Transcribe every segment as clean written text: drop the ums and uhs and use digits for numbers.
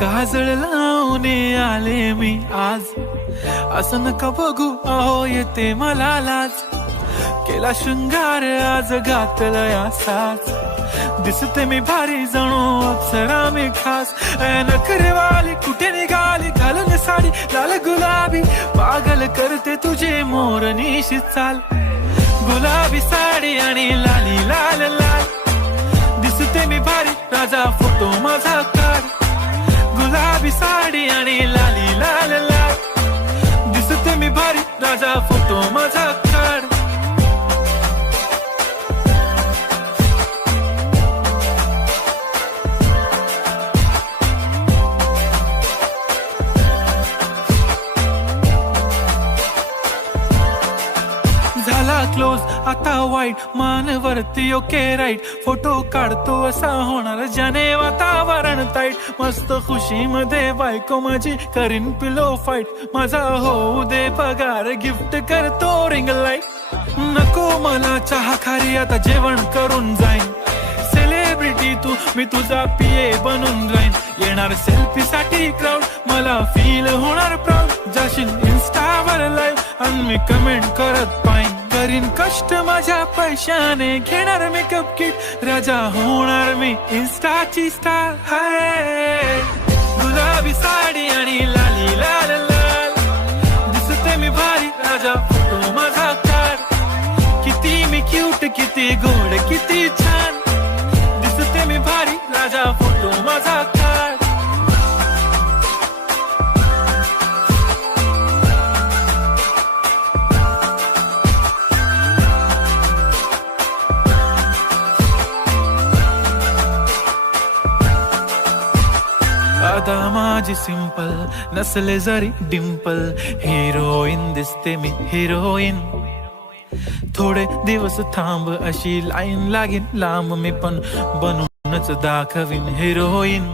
काजळ लावून आले मी आज, असं नका बघू अहो येते मला लाज. केला शृंगार आज घातला साज, दिसते मी भारी जणू अप्सरा मी खास. नखरेवाली कुठे निघाली घालून साडी लाल गुलाबी, पागल करते तुझे मोरनीशी चाल. गुलाबी साडी आणि लाली लाल लाल, दिसते मी भारी राजा फोटो माझा काढ. गुलाबी साडी आणि लाली लाल लाल, दिसते मी भारी राजा फोटो माझा काढ. झाला क्लोज आता वाईट, मानवरती ओके राईट. फोटो काढतो असा होणार ज्याने वातावरण ताईट. मस्त खुशी मध्ये बायको माझी करीन पिलो फाईट. माझा होऊ दे पगार गिफ्ट करतो रिंग लाईट. नको मला चहा खारी आता जेवण करून जाईन. सेलिब्रिटी तू मी तुझा पिये बनून राहीन. येणार सेल्फी साठी क्राऊड मला फील होणार प्राऊड. जाशील इन्स्टावर लाईव्ह आणि मी कमेंट करत पाहिन. करीन कष्ट माझ्या पैशाने घेणार मेकअप किट. राजा होणार मी इन्स्टाची स्टार. हाय गुलाबी साडी आणि लाली लाल लाल, दिसते मी भारी राजा फोटो माझा काढ. किती मी क्यूट किती गोड किती छान, दिसते मी भारी राजा फोटो माझा काढ. आता माझी सिंपल नसले जरी डिंपल, हिरोईन दिसते मी हिरोईन. थोडे दिवस थांब अशी लाईन लागेल लांब, मी पण बनूनच दाखवीन हिरोईन.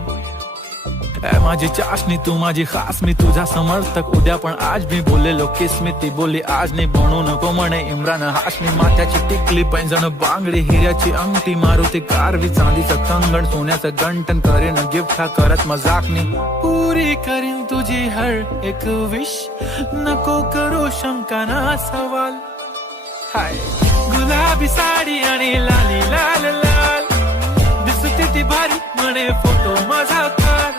माझी चाशनी तू माझी खास, मी तुझा समर्थक उद्या पण आज. मी बोललेलो किस मी ती बोलली आज नाही. बनू नको म्हणे इम्रान हाशमी. माथ्याची टिकली पैंजण बांगडी हिऱ्याची अंगठी, मारुती कारवी चांदीचं कंगण सोन्याचं गंटन. करेन गिफ्ट हा करत मजाकनी, पुरी करीन तुझी हर एक विश. नको करू शंका ना सवाल. हाय गुलाबी साडी आणि लाली लाल लाल, दिसते ती भारी म्हणे फोटो माझा काढ.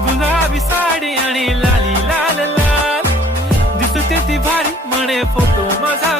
गुलाबी साडी आणि लाली लाल लाल, दिसते ती भारी म्हणे फोटो माझा.